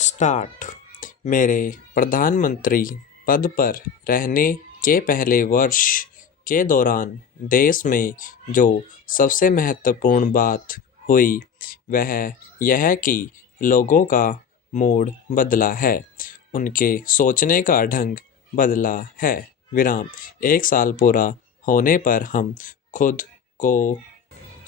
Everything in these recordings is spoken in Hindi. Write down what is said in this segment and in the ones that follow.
स्टार्ट। मेरे प्रधानमंत्री पद पर रहने के पहले वर्ष के दौरान देश में जो सबसे महत्वपूर्ण बात हुई वह यह कि लोगों का मूड बदला है, उनके सोचने का ढंग बदला है। एक साल पूरा होने पर हम खुद को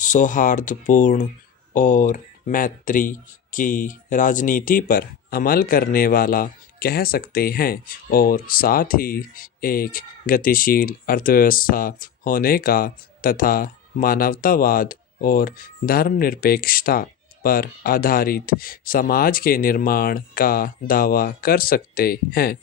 सौहार्दपूर्ण और मैत्री की राजनीति पर अमल करने वाला कह सकते हैं और साथ ही एक गतिशील अर्थव्यवस्था होने का तथा मानवतावाद और धर्मनिरपेक्षता पर आधारित समाज के निर्माण का दावा कर सकते हैं।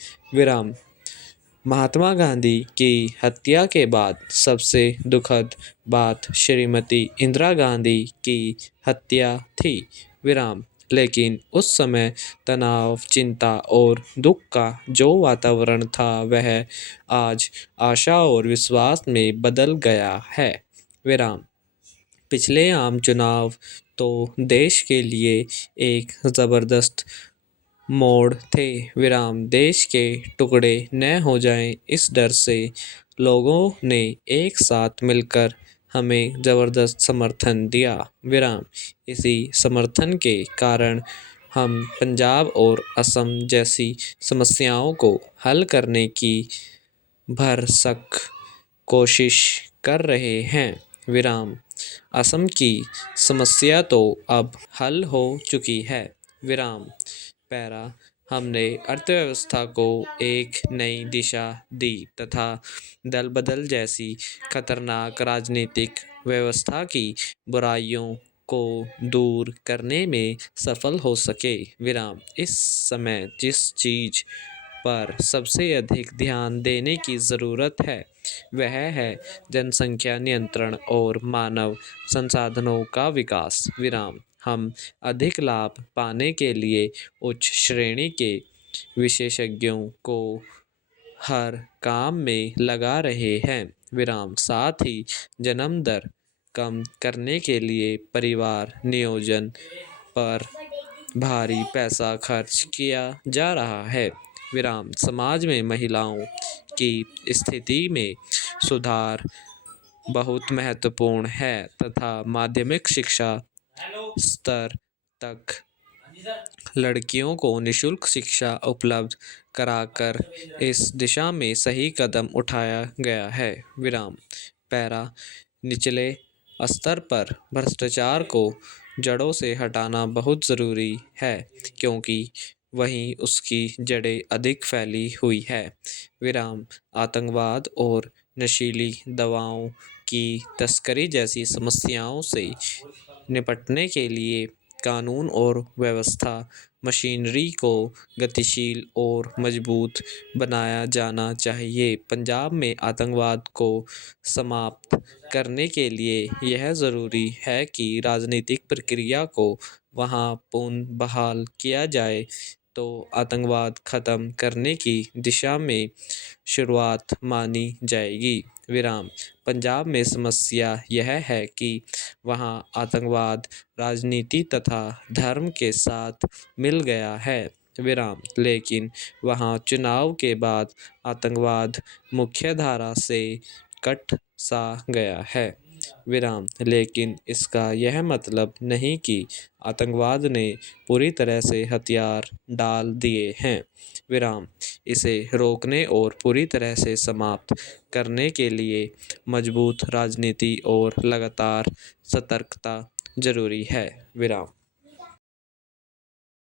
महात्मा गांधी की हत्या के बाद सबसे दुखद बात श्रीमती इंदिरा गांधी की हत्या थी। लेकिन उस समय तनाव, चिंता और दुख का जो वातावरण था वह आज आशा और विश्वास में बदल गया है। पिछले आम चुनाव तो देश के लिए एक ज़बरदस्त मोड़ थे। देश के टुकड़े न हो जाएं इस डर से लोगों ने एक साथ मिलकर हमें ज़बरदस्त समर्थन दिया। इसी समर्थन के कारण हम पंजाब और असम जैसी समस्याओं को हल करने की भरसक कोशिश कर रहे हैं। असम की समस्या तो अब हल हो चुकी है। हमने अर्थव्यवस्था को एक नई दिशा दी तथा दल बदल जैसी खतरनाक राजनीतिक व्यवस्था की बुराइयों को दूर करने में सफल हो सके। इस समय जिस चीज़ पर सबसे अधिक ध्यान देने की ज़रूरत है वह है जनसंख्या नियंत्रण और मानव संसाधनों का विकास। हम अधिक लाभ पाने के लिए उच्च श्रेणी के विशेषज्ञों को हर काम में लगा रहे हैं। साथ ही जन्म दर कम करने के लिए परिवार नियोजन पर भारी पैसा खर्च किया जा रहा है। समाज में महिलाओं की स्थिति में सुधार बहुत महत्वपूर्ण है तथा माध्यमिक शिक्षा स्तर तक लड़कियों को निःशुल्क शिक्षा उपलब्ध कराकर इस दिशा में सही कदम उठाया गया है। निचले स्तर पर भ्रष्टाचार को जड़ों से हटाना बहुत ज़रूरी है क्योंकि वहीं उसकी जड़ें अधिक फैली हुई है। आतंकवाद और नशीली दवाओं की तस्करी जैसी समस्याओं से निपटने के लिए कानून और व्यवस्था मशीनरी को गतिशील और मजबूत बनाया जाना चाहिए। पंजाब में आतंकवाद को समाप्त करने के लिए यह ज़रूरी है कि राजनीतिक प्रक्रिया को वहाँ पुनः बहाल किया जाए तो आतंकवाद ख़त्म करने की दिशा में शुरुआत मानी जाएगी। पंजाब में समस्या यह है कि वहाँ आतंकवाद राजनीति तथा धर्म के साथ मिल गया है। लेकिन वहाँ चुनाव के बाद आतंकवाद मुख्यधारा से कट सा गया है। लेकिन इसका यह मतलब नहीं कि आतंकवाद ने पूरी तरह से हथियार डाल दिए हैं। इसे रोकने और पूरी तरह से समाप्त करने के लिए मजबूत राजनीति और लगातार सतर्कता जरूरी है।